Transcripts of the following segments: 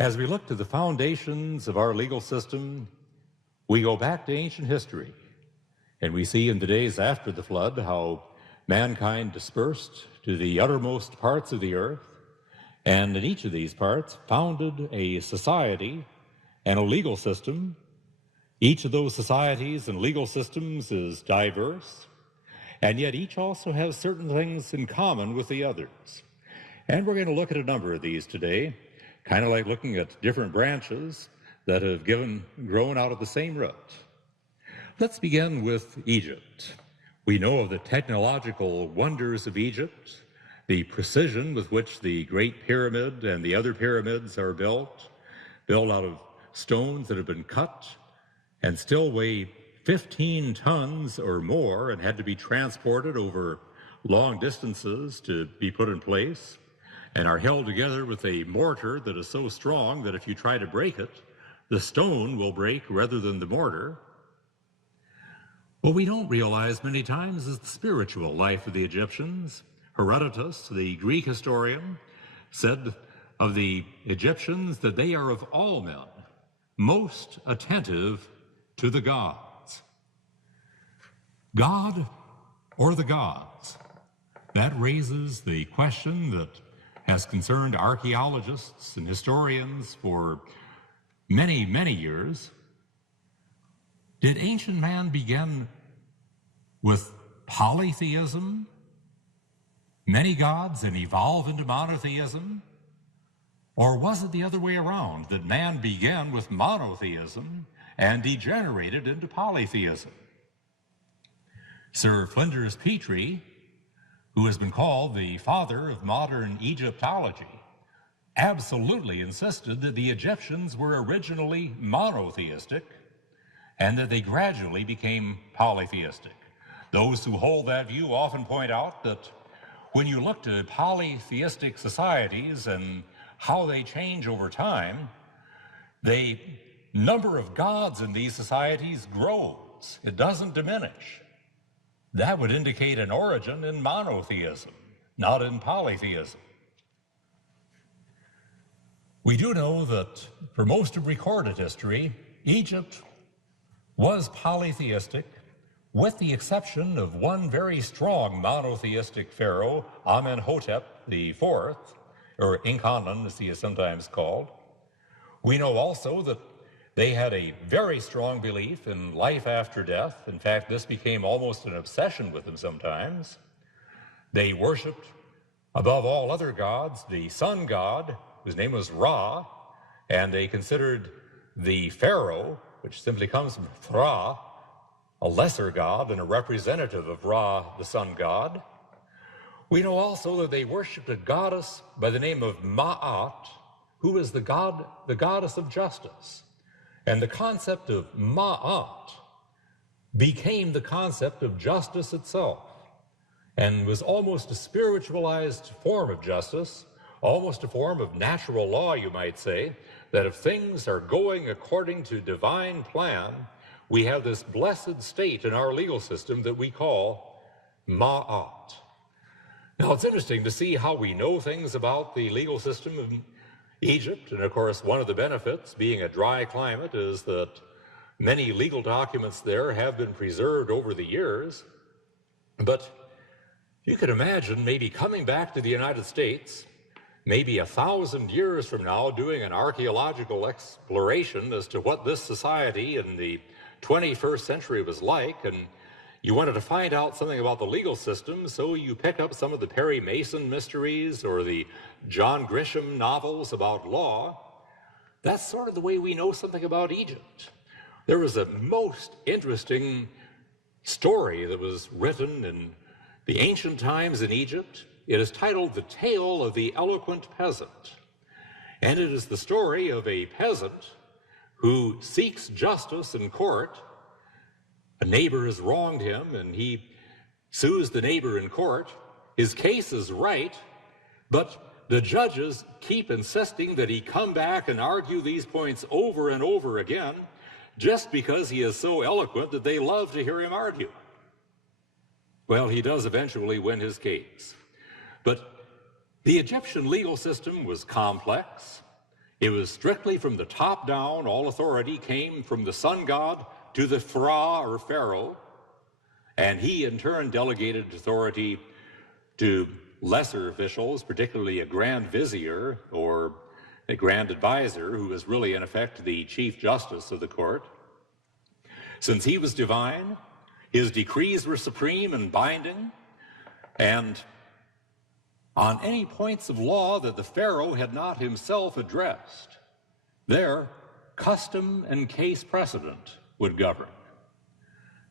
As we look to the foundations of our legal system, we go back to ancient history, and we see in the days after the flood how mankind dispersed to the uttermost parts of the earth, and in each of these parts founded a society and a legal system. Each of those societies and legal systems is diverse, and yet each also has certain things in common with the others. And we're going to look at a number of these today, kind of like looking at different branches that have grown out of the same root. Let's begin with Egypt. We know of the technological wonders of Egypt, the precision with which the Great Pyramid and the other pyramids are built out of stones that have been cut and still weigh 15 tons or more and had to be transported over long distances to be put in place, and are held together with a mortar that is so strong that if you try to break it, the stone will break rather than the mortar. What we don't realize many times is the spiritual life of the Egyptians. Herodotus, the Greek historian, said of the Egyptians that they are of all men most attentive to the gods. God or the gods? That raises the question that has concerned archaeologists and historians for many, many years. Did ancient man begin with polytheism, many gods, and evolve into monotheism? Or was it the other way around, that man began with monotheism and degenerated into polytheism? Sir Flinders Petrie, who has been called the father of modern Egyptology, absolutely insisted that the Egyptians were originally monotheistic and that they gradually became polytheistic. Those who hold that view often point out that when you look to polytheistic societies and how they change over time, the number of gods in these societies grows. It doesn't diminish. That would indicate an origin in monotheism, not in polytheism. We do know that for most of recorded history, Egypt was polytheistic, with the exception of one very strong monotheistic pharaoh, Amenhotep IV, or Incannon as he is sometimes called. We know also that they had a very strong belief in life after death. In fact, this became almost an obsession with them sometimes. They worshiped, above all other gods, the sun god, whose name was Ra, and they considered the pharaoh, which simply comes from Thra, a lesser god and a representative of Ra, the sun god. We know also that they worshiped a goddess by the name of Ma'at, who is the goddess of justice. And the concept of Ma'at became the concept of justice itself and was almost a spiritualized form of justice, almost a form of natural law, you might say, that if things are going according to divine plan, we have this blessed state in our legal system that we call Ma'at. Now, it's interesting to see how we know things about the legal system of Egypt, and of course, one of the benefits, being a dry climate, is that many legal documents there have been preserved over the years. But you could imagine maybe coming back to the United States, maybe 1,000 years from now, doing an archaeological exploration as to what this society in the 21st century was like, and you wanted to find out something about the legal system, so you pick up some of the Perry Mason mysteries or the John Grisham novels about law. That's sort of the way we know something about Egypt. There was a most interesting story that was written in the ancient times in Egypt. It is titled The Tale of the Eloquent Peasant. And it is the story of a peasant who seeks justice in court. A neighbor has wronged him, and he sues the neighbor in court. His case is right, but the judges keep insisting that he come back and argue these points over and over again, just because he is so eloquent that they love to hear him argue. Well, he does eventually win his case. But the Egyptian legal system was complex. It was strictly from the top down. All authority came from the sun god to the or pharaoh, and he in turn delegated authority to lesser officials, particularly a grand vizier or a grand advisor, who was really in effect the chief justice of the court. Since he was divine, his decrees were supreme and binding, and on any points of law that the pharaoh had not himself addressed, there custom and case precedent would govern.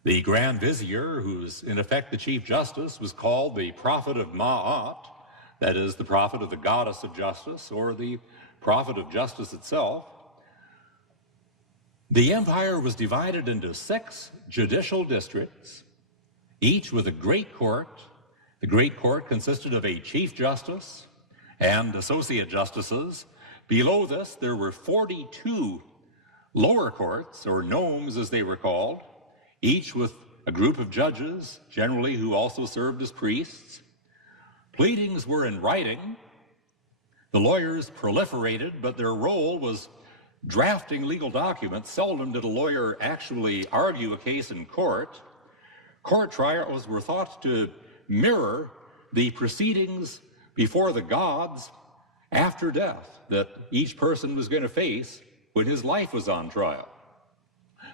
The grand vizier, who's in effect the chief justice, was called the prophet of Ma'at, that is, the prophet of the goddess of justice, or the prophet of justice itself. The empire was divided into 6 judicial districts, each with a great court. The great court consisted of a chief justice and associate justices. Below this, there were 42 lower courts, or nomes as they were called, each with a group of judges, generally who also served as priests. Pleadings were in writing. The lawyers proliferated, but their role was drafting legal documents. Seldom did a lawyer actually argue a case in court. Court trials were thought to mirror the proceedings before the gods after death that each person was going to face when his life was on trial.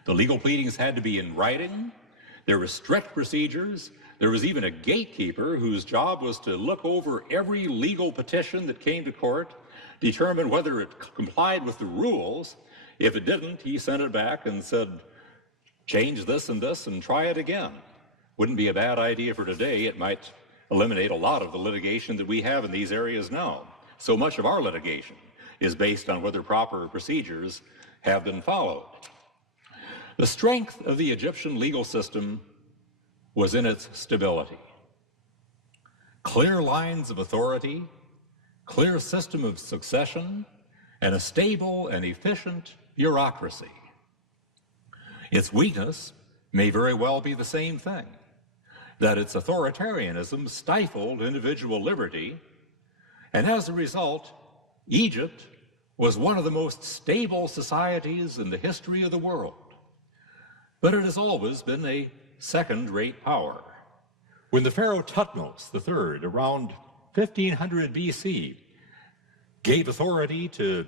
The legal pleadings had to be in writing. There were strict procedures. There was even a gatekeeper whose job was to look over every legal petition that came to court, determine whether it complied with the rules. If it didn't, he sent it back and said, change this and try it again. Wouldn't be a bad idea for today. It might eliminate a lot of the litigation that we have in these areas now. So much of our litigation is based on whether proper procedures have been followed. The strength of the Egyptian legal system was in its stability. Clear lines of authority, clear system of succession, and a stable and efficient bureaucracy. Its weakness may very well be the same thing, that its authoritarianism stifled individual liberty, and as a result, Egypt was one of the most stable societies in the history of the world. But it has always been a second-rate power. When the pharaoh Thutmose III, around 1500 BC, gave authority to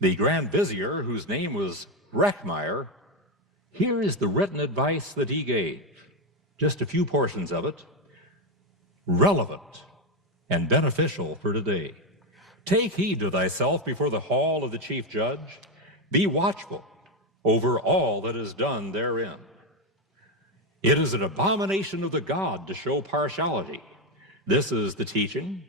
the grand vizier, whose name was Rekhmire, here is the written advice that he gave, just a few portions of it, relevant and beneficial for today. Take heed to thyself before the hall of the chief judge. Be watchful over all that is done therein. It is an abomination of the God to show partiality. This is the teaching.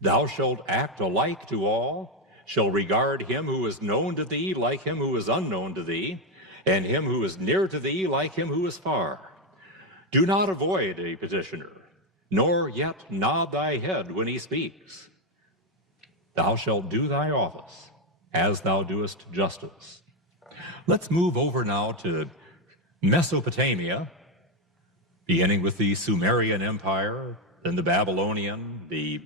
Thou shalt act alike to all, shall regard him who is known to thee like him who is unknown to thee, and him who is near to thee like him who is far. Do not avoid a petitioner, nor yet nod thy head when he speaks. Thou shalt do thy office as thou doest justice. Let's move over now to Mesopotamia, beginning with the Sumerian Empire, then the Babylonian, the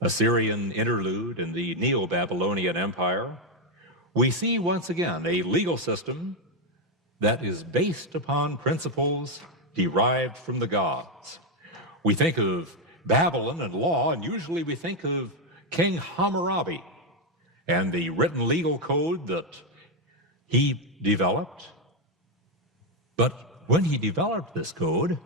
Assyrian interlude, and the Neo-Babylonian Empire. We see once again a legal system that is based upon principles derived from the gods. We think of Babylon and law, and usually we think of King Hammurabi and the written legal code that he developed. But when he developed this code,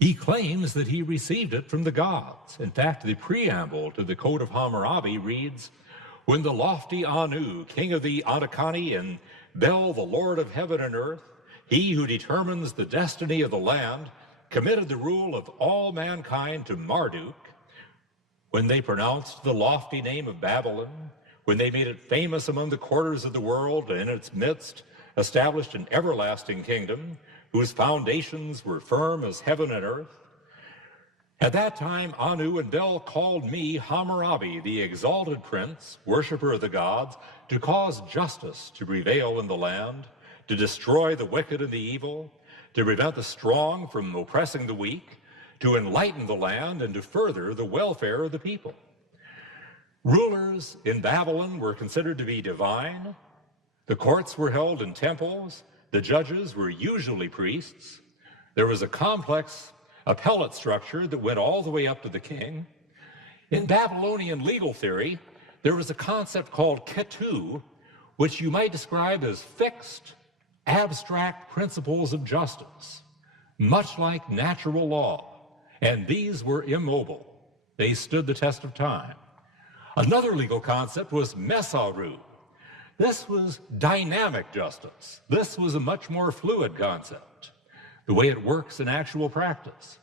he claims that he received it from the gods. In fact, the preamble to the Code of Hammurabi reads, when the lofty Anu, king of the Anakkani, and Bel, the lord of heaven and earth, he who determines the destiny of the land, committed the rule of all mankind to Marduk, when they pronounced the lofty name of Babylon, when they made it famous among the quarters of the world, and in its midst established an everlasting kingdom, whose foundations were firm as heaven and earth. At that time, Anu and Bel called me Hammurabi, the exalted prince, worshiper of the gods, to cause justice to prevail in the land, to destroy the wicked and the evil, to prevent the strong from oppressing the weak, to enlighten the land, and to further the welfare of the people. Rulers in Babylon were considered to be divine. The courts were held in temples. The judges were usually priests. There was a complex appellate structure that went all the way up to the king. In Babylonian legal theory, there was a concept called ketu, which you might describe as fixed, abstract principles of justice, much like natural law, and these were immobile. They stood the test of time. Another legal concept was mesaru. This was dynamic justice. This was a much more fluid concept, the way it works in actual practice.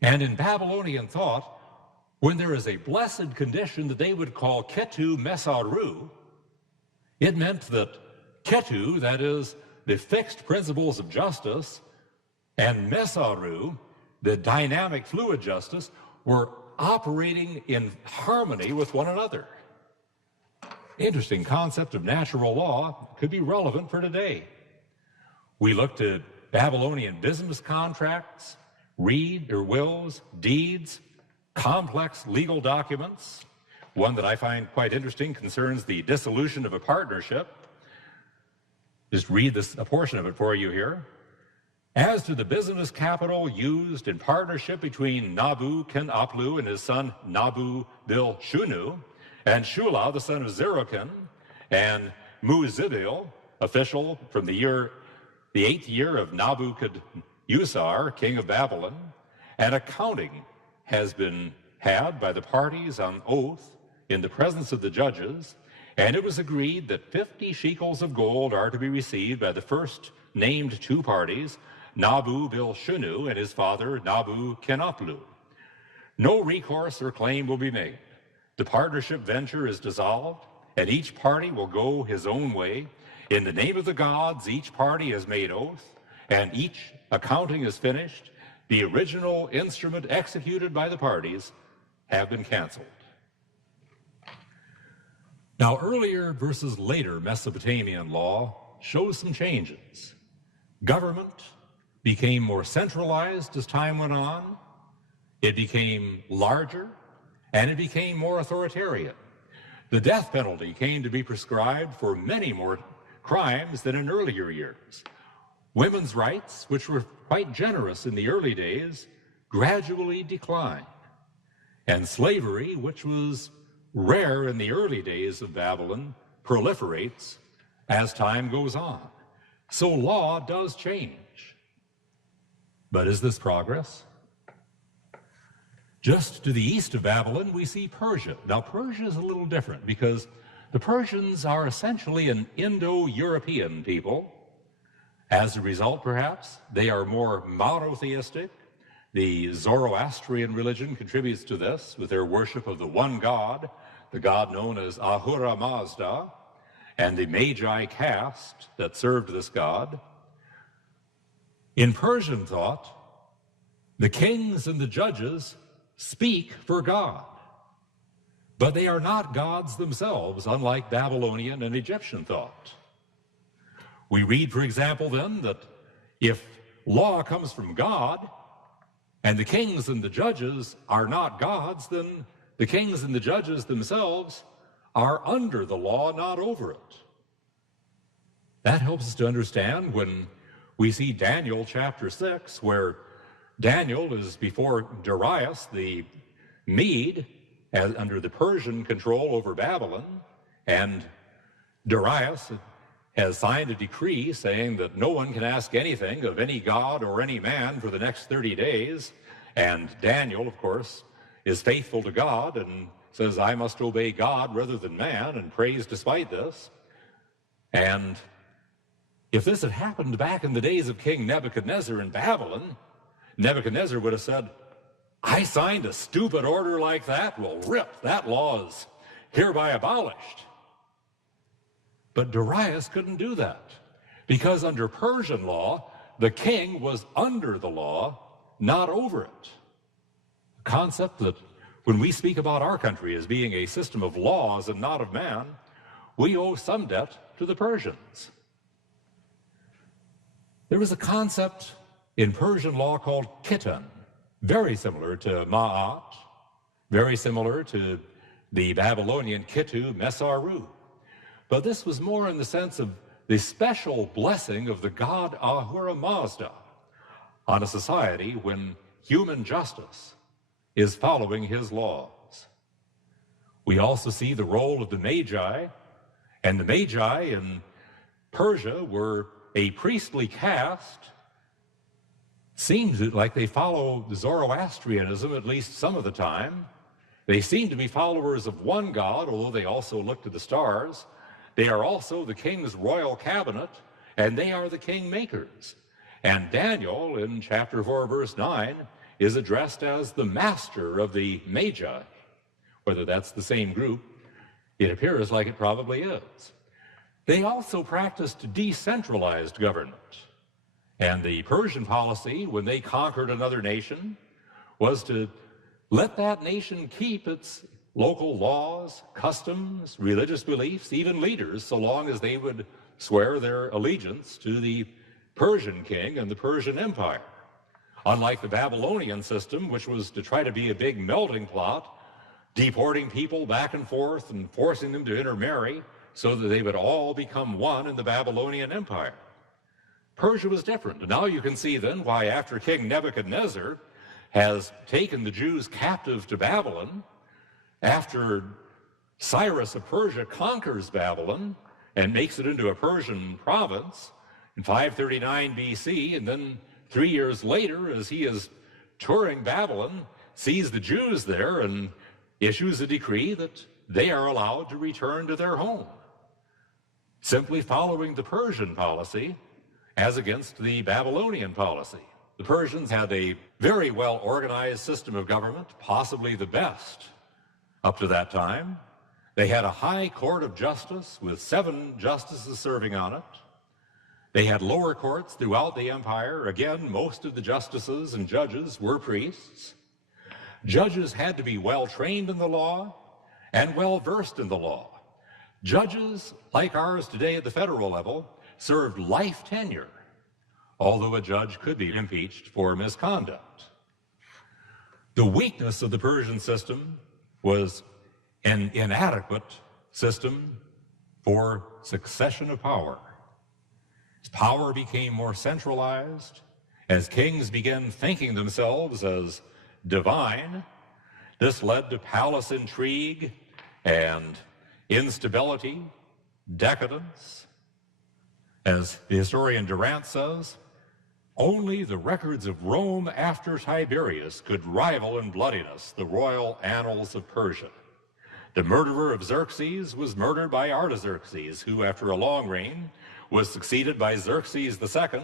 And in Babylonian thought, when there is a blessed condition that they would call ketu mesaru, it meant that ketu, that is, the fixed principles of justice, and mesaru, the dynamic fluid justice, were operating in harmony with one another. Interesting concept of natural law could be relevant for today. We looked at Babylonian business contracts, wills, deeds, complex legal documents. One that I find quite interesting concerns the dissolution of a partnership. Just read a portion of it for you here. As to the business capital used in partnership between Nabu-ken-aplu and his son Nabu-bil-shunu, and Shula, the son of Zerokin, and Mu-zibil, official from the 8th year of Nabucodonosor, king of Babylon, and accounting has been had by the parties on oath in the presence of the judges, and it was agreed that 50 shekels of gold are to be received by the first named two parties, Nabu-bil-shunu and his father Nabu-ken-aplu. No recourse or claim will be made. The partnership venture is dissolved, and each party will go his own way. In the name of the gods, each party has made oath, and each accounting is finished. The original instrument executed by the parties have been canceled. Now, earlier versus later Mesopotamian law shows some changes. Government became more centralized as time went on. It became larger, and it became more authoritarian. The death penalty came to be prescribed for many more crimes than in earlier years. Women's rights, which were quite generous in the early days, gradually declined. And slavery, which was rare in the early days of Babylon, proliferates as time goes on. So law does change. But is this progress? Just to the east of Babylon, we see Persia. Now, Persia is a little different because the Persians are essentially an Indo-European people. As a result, perhaps, they are more monotheistic. The Zoroastrian religion contributes to this with their worship of the one God, the god known as Ahura Mazda, and the Magi caste that served this god. In Persian thought, the kings and the judges speak for God, but they are not gods themselves, unlike Babylonian and Egyptian thought. We read, for example, then, that if law comes from God and the kings and the judges are not gods, then the kings and the judges themselves are under the law, not over it. That helps us to understand when we see Daniel chapter 6, where Daniel is before Darius the Mede, under the Persian control over Babylon, and Darius has signed a decree saying that no one can ask anything of any god or any man for the next 30 days. And Daniel, of course, is faithful to God and says, I must obey God rather than man, and prays despite this. And if this had happened back in the days of King Nebuchadnezzar in Babylon, Nebuchadnezzar would have said, I signed a stupid order like that? Well, rip, that law is hereby abolished. But Darius couldn't do that, because under Persian law, the king was under the law, not over it. A concept that when we speak about our country as being a system of laws and not of man, we owe some debt to the Persians. There was a concept in Persian law called kitan, very similar to ma'at, very similar to the Babylonian Kitu Mesaru. But this was more in the sense of the special blessing of the god Ahura Mazda on a society when human justice is following his laws. We also see the role of the Magi, and the Magi in Persia were a priestly caste. Seems like they follow Zoroastrianism at least some of the time. They seem to be followers of one god, although they also look to the stars. They are also the king's royal cabinet, and they are the kingmakers. And Daniel, in chapter 4, verse 9, is addressed as the master of the Magi. Whether that's the same group, it appears like it probably is. They also practiced decentralized government. And the Persian policy, when they conquered another nation, was to let that nation keep its local laws, customs, religious beliefs, even leaders, so long as they would swear their allegiance to the Persian king and the Persian Empire. Unlike the Babylonian system, which was to try to be a big melting pot, deporting people back and forth and forcing them to intermarry so that they would all become one in the Babylonian Empire. Persia was different. And now you can see then why after King Nebuchadnezzar has taken the Jews captive to Babylon, after Cyrus of Persia conquers Babylon and makes it into a Persian province in 539 BC, and then 3 years later, as he is touring Babylon, sees the Jews there and issues a decree that they are allowed to return to their home, simply following the Persian policy as against the Babylonian policy. The Persians had a very well-organized system of government, possibly the best up to that time. They had a high court of justice with 7 justices serving on it. They had lower courts throughout the empire. Again, most of the justices and judges were priests. Judges had to be well-trained in the law and well-versed in the law. Judges, like ours today at the federal level, served life tenure, although a judge could be impeached for misconduct. The weakness of the Persian system was an inadequate system for succession of power. As power became more centralized, as kings began thinking themselves as divine, this led to palace intrigue and instability, decadence. As the historian Durant says, only the records of Rome after Tiberius could rival in bloodiness the royal annals of Persia. The murderer of Xerxes was murdered by Artaxerxes, who, after a long reign, was succeeded by Xerxes II,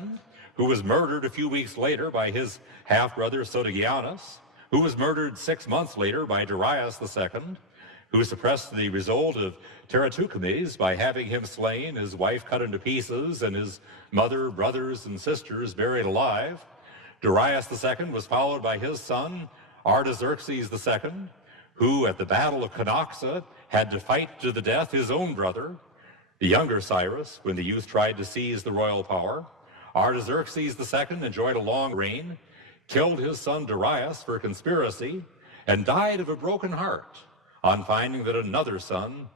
who was murdered a few weeks later by his half-brother Sotigianus, who was murdered 6 months later by Darius II, who suppressed the result of Teratuchames by having him slain, his wife cut into pieces, and his mother, brothers, and sisters buried alive. Darius II was followed by his son, Artaxerxes II, who at the Battle of Cunaxa had to fight to the death his own brother, the younger Cyrus, when the youth tried to seize the royal power. Artaxerxes II enjoyed a long reign, killed his son Darius for conspiracy, and died of a broken heart on finding that another son,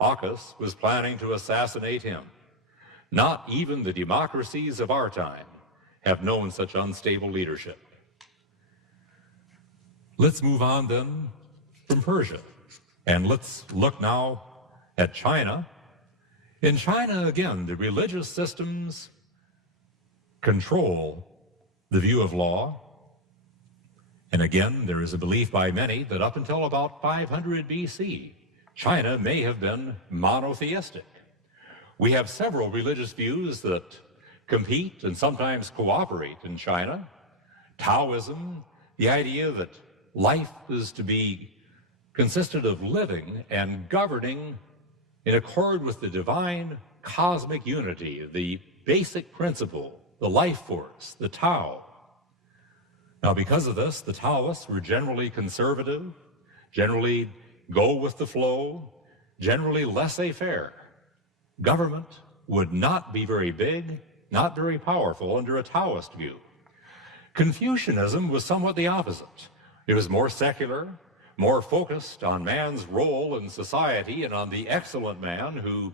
Ochus, was planning to assassinate him. Not even the democracies of our time have known such unstable leadership. Let's move on then from Persia, and let's look now at China. In China, again, the religious systems control the view of law. And again, there is a belief by many that up until about 500 BC, China may have been monotheistic. We have several religious views that compete and sometimes cooperate in China. Taoism, the idea that life is to be consisted of living and governing in accord with the divine cosmic unity, the basic principle, the life force, the Tao. Now, because of this, the Taoists were generally conservative, generally go with the flow, generally laissez-faire. Government would not be very big, not very powerful under a Taoist view. Confucianism was somewhat the opposite. It was more secular, more focused on man's role in society and on the excellent man who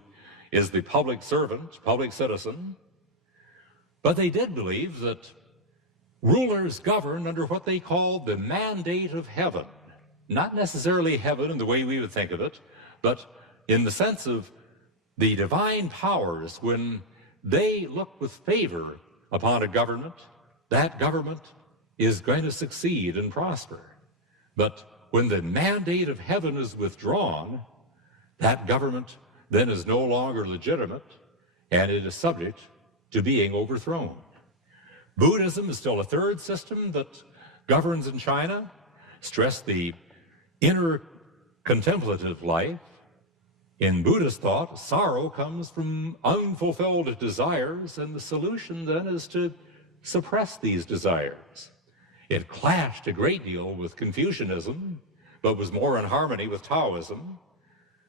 is the public servant, public citizen. But they did believe that rulers govern under what they called the mandate of heaven. Not necessarily heaven in the way we would think of it, but in the sense of the divine powers. When they look with favor upon a government, that government is going to succeed and prosper. But when the mandate of heaven is withdrawn, that government then is no longer legitimate, and it is subject to being overthrown. Buddhism is still a third system that governs in China, stress the inner contemplative life. In Buddhist thought, sorrow comes from unfulfilled desires, and the solution then is to suppress these desires. It clashed a great deal with Confucianism, but was more in harmony with Taoism.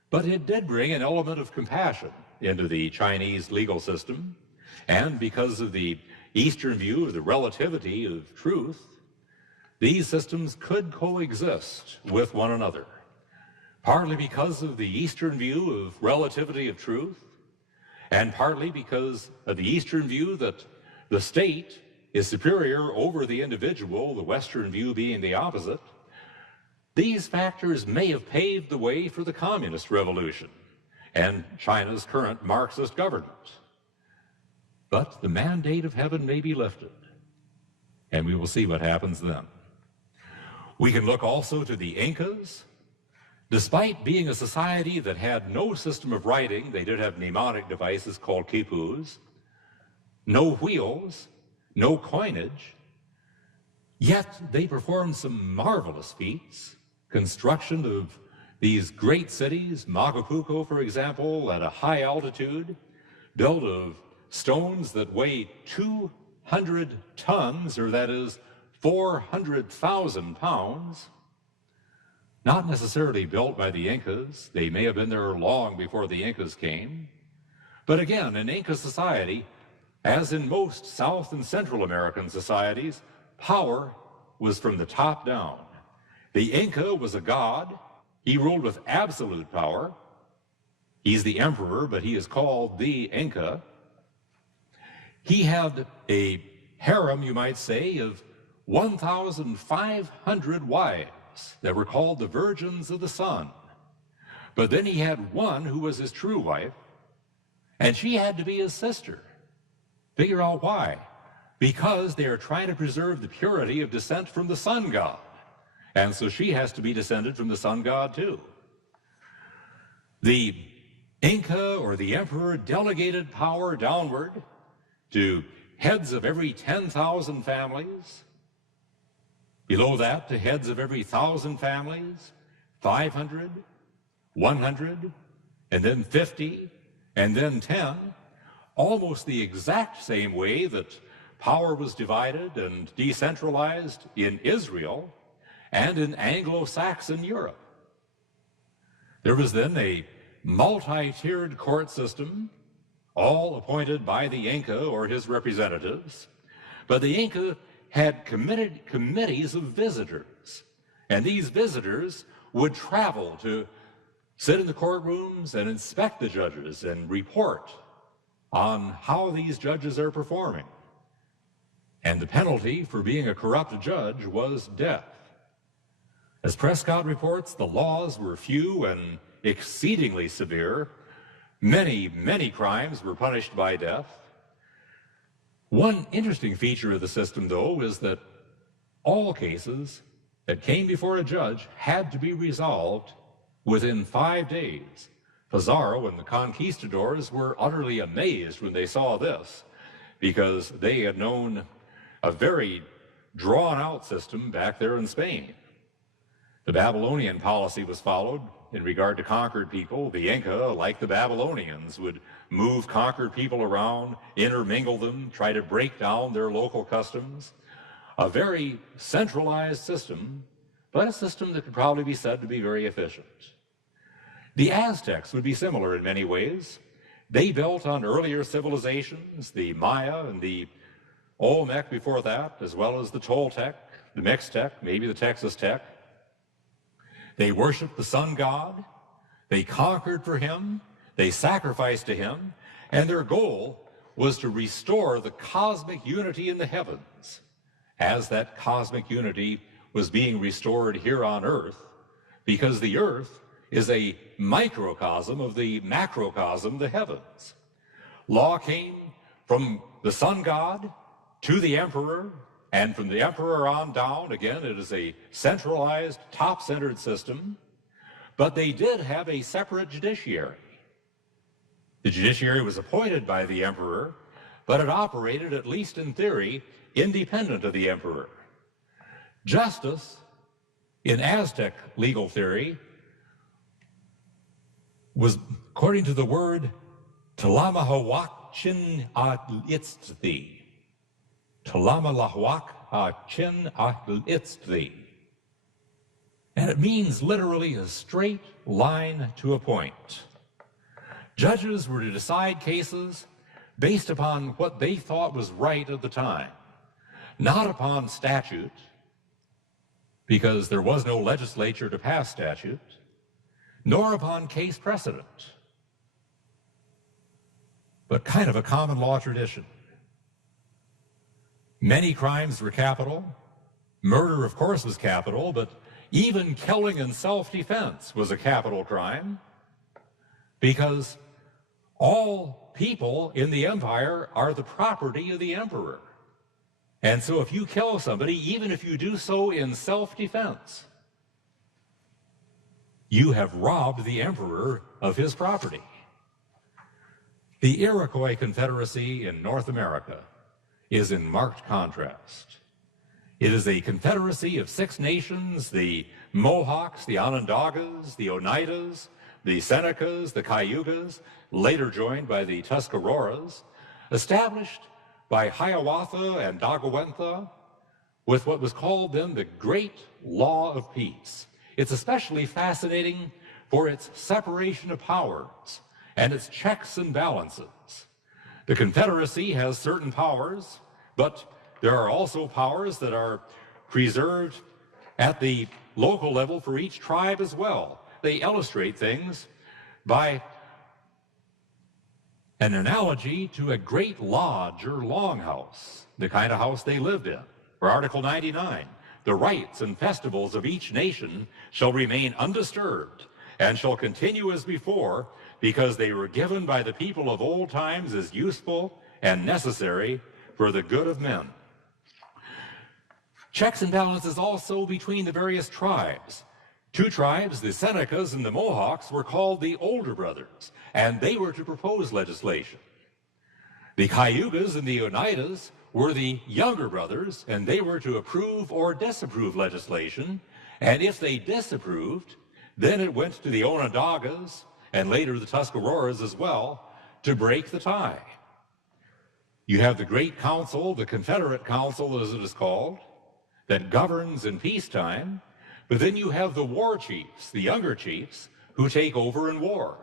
But it did bring an element of compassion into the Chinese legal system, and because of the Eastern view of the relativity of truth, these systems could coexist with one another, partly because of the Eastern view of relativity of truth, and partly because of the Eastern view that the state is superior over the individual, the Western view being the opposite. These factors may have paved the way for the communist revolution and China's current Marxist government. But the mandate of heaven may be lifted, and we will see what happens then. We can look also to the Incas. Despite being a society that had no system of writing, they did have mnemonic devices called quipus, no wheels, no coinage, yet they performed some marvelous feats. Construction of these great cities, Macapuco, for example, at a high altitude, built of stones that weigh 200 tons, or that is 400,000 pounds. Not necessarily built by the Incas. They may have been there long before the Incas came. But again, in Inca society, as in most South and Central American societies, power was from the top down. The Inca was a god. He ruled with absolute power. He's the emperor, but he is called the Inca. He had a harem, you might say, of 1,500 wives that were called the Virgins of the Sun. But then he had one who was his true wife, and she had to be his sister. Figure out why. Because they are trying to preserve the purity of descent from the sun god. And so she has to be descended from the sun god too. The Inca or the emperor delegated power downward to heads of every 10,000 families. Below that, to heads of every 1,000 families, 500, 100, and then 50, and then 10. Almost the exact same way that power was divided and decentralized in Israel and in Anglo-Saxon Europe. There was then a multi-tiered court system, all appointed by the Inca or his representatives. But the Inca had committees of visitors, and these visitors would travel to sit in the courtrooms and inspect the judges and report on how these judges are performing. And the penalty for being a corrupt judge was death. As Prescott reports, the laws were few and exceedingly severe. Many, many crimes were punished by death. One interesting feature of the system, though, is that all cases that came before a judge had to be resolved within 5 days. Pizarro and the conquistadors were utterly amazed when they saw this, because they had known a very drawn-out system back there in Spain. The Babylonian policy was followed in regard to conquered people. The Inca, like the Babylonians, would move conquered people around, intermingle them, try to break down their local customs. A very centralized system, but a system that could probably be said to be very efficient. The Aztecs would be similar in many ways. They built on earlier civilizations, the Maya and the Olmec before that, as well as the Toltec, the Mixtec, maybe the Texas Tech. They worshiped the sun god, they conquered for him, they sacrificed to him, and their goal was to restore the cosmic unity in the heavens. As that cosmic unity was being restored here on earth, because the earth is a microcosm of the macrocosm, the heavens. Law came from the sun god to the emperor, and from the emperor on down. Again, it is a centralized, top-centered system, but they did have a separate judiciary. The judiciary was appointed by the emperor, but it operated, at least in theory, independent of the emperor. Justice, in Aztec legal theory, was, according to the word, Tlamahawak-chin a-itzthi. Tlamahawak-chin a-itzthi. And it means literally a straight line to a point. Judges were to decide cases based upon what they thought was right at the time, not upon statute, because there was no legislature to pass statute, nor upon case precedent, but kind of a common law tradition. Many crimes were capital. Murder, of course, was capital, but even killing in self-defense was a capital crime, because all people in the empire are the property of the emperor. And so if you kill somebody, even if you do so in self-defense, you have robbed the emperor of his property. The Iroquois Confederacy in North America is in marked contrast. It is a confederacy of 6 nations: the Mohawks, the Onondagas, the Oneidas, the Senecas, the Cayugas, later joined by the Tuscaroras, established by Hiawatha and Dagawentha with what was called then the Great Law of Peace. It's especially fascinating for its separation of powers and its checks and balances. The Confederacy has certain powers, but there are also powers that are preserved at the local level for each tribe as well. They illustrate things by an analogy to a great lodge or longhouse, the kind of house they lived in. For Article 99, the rites and festivals of each nation shall remain undisturbed and shall continue as before, because they were given by the people of old times as useful and necessary for the good of men. Checks and balances also between the various tribes. 2 tribes, the Senecas and the Mohawks, were called the older brothers, and they were to propose legislation. The Cayugas and the Oneidas were the younger brothers, and they were to approve or disapprove legislation, and if they disapproved, then it went to the Onondagas, and later the Tuscaroras as well, to break the tie. You have the Great Council, the Confederate Council as it is called, that governs in peacetime, but then you have the war chiefs, the younger chiefs, who take over in war.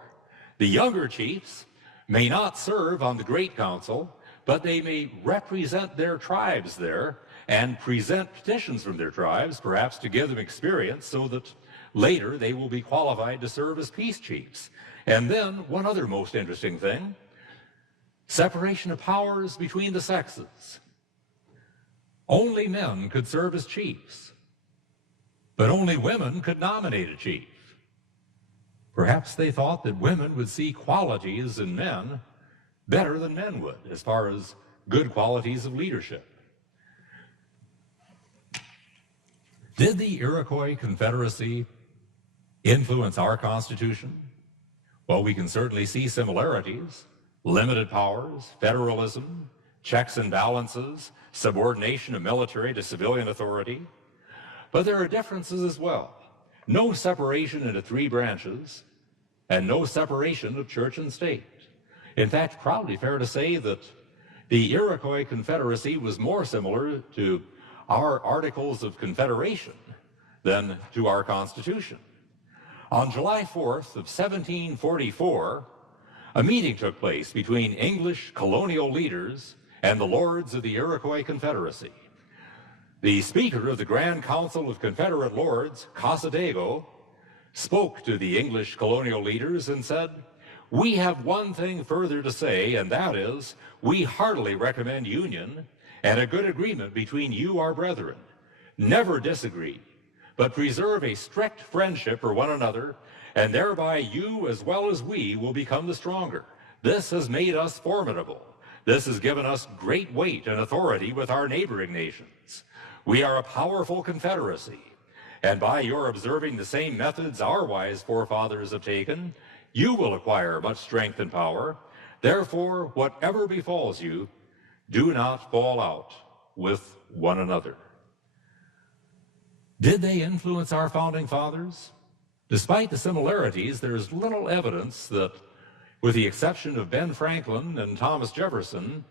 The younger chiefs may not serve on the Great Council, but they may represent their tribes there and present petitions from their tribes, perhaps to give them experience so that later they will be qualified to serve as peace chiefs. And then one other most interesting thing, separation of powers between the sexes. Only men could serve as chiefs, but only women could nominate a chief. Perhaps they thought that women would see qualities in men better than men would, as far as good qualities of leadership. Did the Iroquois Confederacy influence our Constitution? Well, we can certainly see similarities: limited powers, federalism, checks and balances, subordination of military to civilian authority. But there are differences as well. No separation into 3 branches, and no separation of church and state. In fact, probably fair to say that the Iroquois Confederacy was more similar to our Articles of Confederation than to our Constitution. On July 4th of 1744, a meeting took place between English colonial leaders and the lords of the Iroquois Confederacy. The Speaker of the Grand Council of Confederate Lords, Casadego, spoke to the English colonial leaders and said, "We have one thing further to say, and that is, we heartily recommend union and a good agreement between you, our brethren. Never disagree, but preserve a strict friendship for one another, and thereby you as well as we will become the stronger. This has made us formidable. This has given us great weight and authority with our neighboring nations. We are a powerful confederacy, and by your observing the same methods our wise forefathers have taken, you will acquire much strength and power. Therefore, whatever befalls you, do not fall out with one another." Did they influence our founding fathers? Despite the similarities, there's little evidence that, with the exception of Ben Franklin and Thomas Jefferson,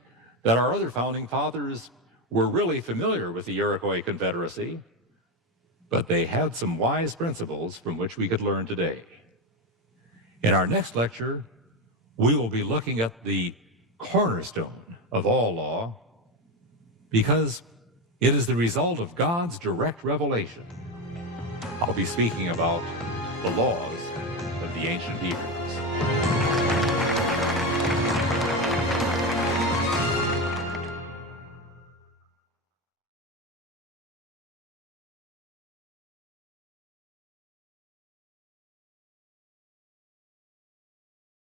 that our other founding fathers were really familiar with the Iroquois Confederacy, but they had some wise principles from which we could learn today. In our next lecture, we will be looking at the cornerstone of all law, because it is the result of God's direct revelation. I'll be speaking about the laws of the ancient Hebrews.